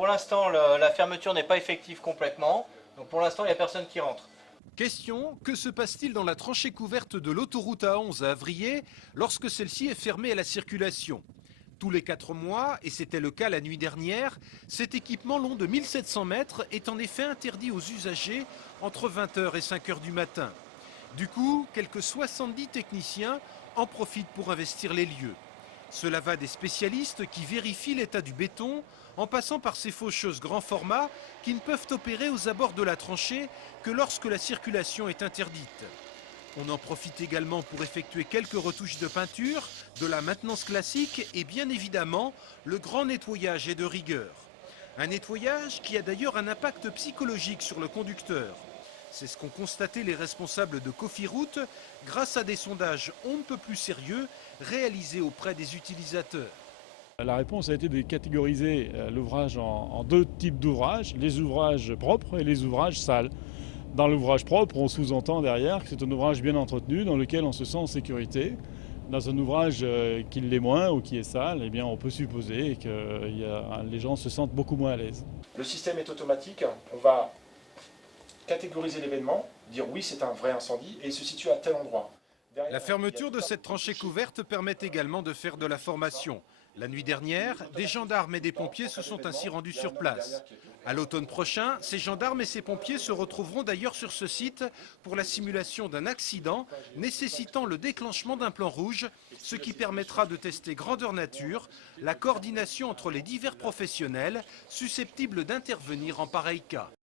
Pour l'instant, la fermeture n'est pas effective complètement, donc pour l'instant, il n'y a personne qui rentre. Question, que se passe-t-il dans la tranchée couverte de l'autoroute A11 à Avrier lorsque celle-ci est fermée à la circulation? Tous les 4 mois, et c'était le cas la nuit dernière, cet équipement long de 1700 mètres est en effet interdit aux usagers entre 20 h et 5 h du matin. Du coup, quelques 70 techniciens en profitent pour investir les lieux. Cela va des spécialistes qui vérifient l'état du béton, en passant par ces faucheuses grand format qui ne peuvent opérer aux abords de la tranchée que lorsque la circulation est interdite. On en profite également pour effectuer quelques retouches de peinture, de la maintenance classique et bien évidemment le grand nettoyage est de rigueur. Un nettoyage qui a d'ailleurs un impact psychologique sur le conducteur. C'est ce qu'ont constaté les responsables de Cofiroute grâce à des sondages on ne peut plus sérieux réalisés auprès des utilisateurs. La réponse a été de catégoriser l'ouvrage en deux types d'ouvrages, les ouvrages propres et les ouvrages sales. Dans l'ouvrage propre, on sous-entend derrière que c'est un ouvrage bien entretenu dans lequel on se sent en sécurité. Dans un ouvrage qui l'est moins ou qui est sale, eh bien on peut supposer que les gens se sentent beaucoup moins à l'aise. Le système est automatique, on va catégoriser l'événement, dire oui c'est un vrai incendie et il se situe à tel endroit. La fermeture de cette tranchée couverte permet également de faire de la formation. La nuit dernière, des gendarmes et des pompiers se sont ainsi rendus sur place. À l'automne prochain, ces gendarmes et ces pompiers se retrouveront d'ailleurs sur ce site pour la simulation d'un accident nécessitant le déclenchement d'un plan rouge, ce qui permettra de tester grandeur nature la coordination entre les divers professionnels susceptibles d'intervenir en pareil cas.